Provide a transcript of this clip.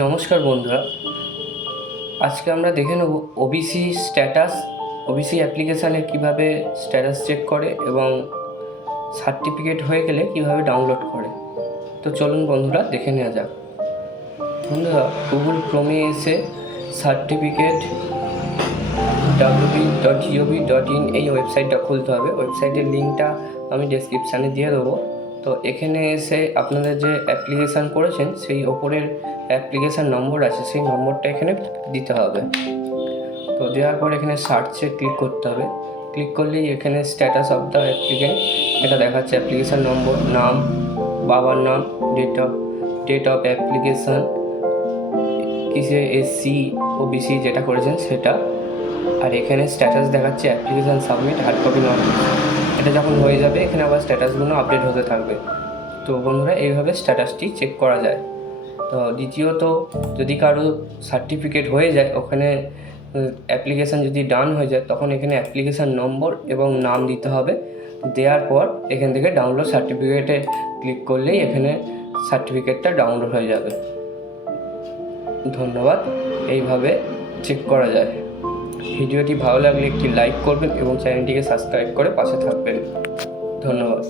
নমস্কার বন্ধুরা, আজকে আমরা দেখে নেব ওবিসি স্ট্যাটাস। ওবিসি অ্যাপ্লিকেশানে কিভাবে স্ট্যাটাস চেক করে এবং সার্টিফিকেট হয়ে গেলে কিভাবে ডাউনলোড করে। তো চলুন বন্ধুরা দেখে নেওয়া যাক। বন্ধুরা, গুগল ক্রোমে এসে সার্টিফিকেট www.gov.in এই ওয়েবসাইটটা খুলতে হবে। ওয়েবসাইটের লিঙ্কটা আমি ডেসক্রিপশানে দিয়ে দেবো। তো এখানে এসে আপনাদের যে অ্যাপ্লিকেশান করেছেন সেই ওপরের অ্যাপ্লিকেশান নম্বর আছে, সেই নম্বরটা এখানে দিতে হবে। তো দেওয়ার পর এখানে সার্চে ক্লিক করতে হবে। ক্লিক করলেই এখানে স্ট্যাটাস অফ দ্য অ্যাপ্লিকেন্ট এটা দেখাচ্ছে। অ্যাপ্লিকেশান নম্বর, নাম, বাবার নাম, ডেট অফ অ্যাপ্লিকেশান, কিসে এসসি ওবিসি যেটা করেছেন সেটা, আর এখানে স্ট্যাটাস দেখাচ্ছে application submit, hard copy not. এটা যখন হয়ে যাবে এখানে আবার স্ট্যাটাসগুলো আপডেট হতে থাকবে। তো বন্ধুরা, এইভাবে স্ট্যাটাসটি চেক করা যায়। তো দ্বিতীয়ত, যদি কারো সার্টিফিকেট হয়ে যায়, ওখানে অ্যাপ্লিকেশান যদি ডান হয়ে যায়, তখন এখানে অ্যাপ্লিকেশান নম্বর এবং নাম দিতে হবে। দেওয়ার পর এখান থেকে ডাউনলোড সার্টিফিকেটে ক্লিক করলেই এখানে সার্টিফিকেটটা ডাউনলোড হয়ে যাবে। ধন্যবাদ। এইভাবে চেক করা যায়। ভিডিওটি ভালো লাগলে একটি লাইক করবেন এবং চ্যানেলটিকে সাবস্ক্রাইব করে পাশে থাকবেন। ধন্যবাদ।